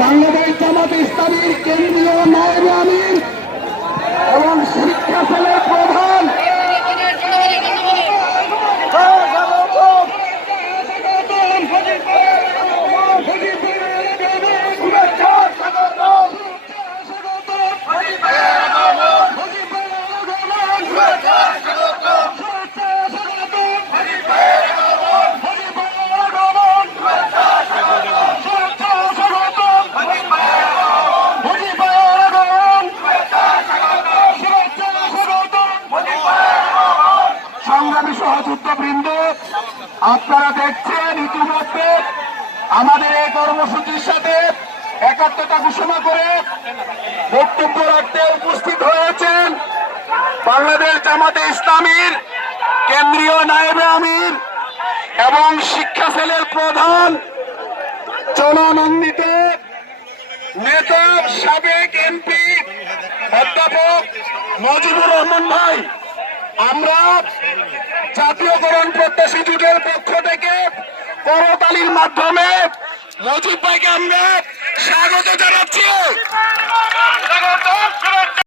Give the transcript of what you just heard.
বাংলাদেশ জামাত ইসলামীর কেন্দ্রীয় নায়েব আমির এবং শিক্ষা সেলের প্রধান সংগ্রামী সহযুদ্ধবৃন্দ, আপনারা দেখছেন ইতিমধ্যে আমাদের এই কর্মসূচির সাথে একাত্মতা ঘোষণা করে বক্তব্য রাখতে উপস্থিত হয়েছেন বাংলাদেশ জামাতে ইসলামীর কেন্দ্রীয় নায়েবে আমির এবং শিক্ষা সেলের প্রধান জনানন্দিত নেতা সাবেক এমপি অধ্যাপক মুজিবুর রহমান ভাই। আমরা জাতীয়করণ প্রত্যাশী জোটের পক্ষ থেকে করতালির মাধ্যমে মুজিব ভাইকে আমরা স্বাগত জানাচ্ছি।